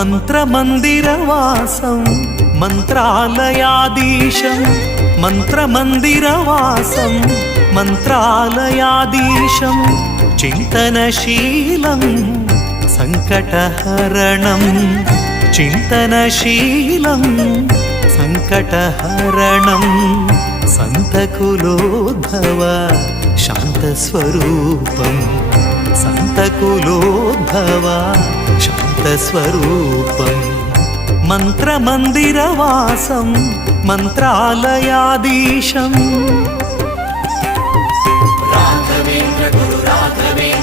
మంత్రమందిరవాసం మంత్రాలయాధీశం మంత్రమందిరవాసం మంత్రాలయాధీశం చింతనశీలం సంకటహరణం చింతనశీలం సంకటహరణం సంతకులోద్భవ శాంతస్వరూపం సంతకులోద్భవ శాంతస్వరూపం మంత్రమందిరవాసం మంత్రాలయాధీశం Raghavendra Guru Raghavendra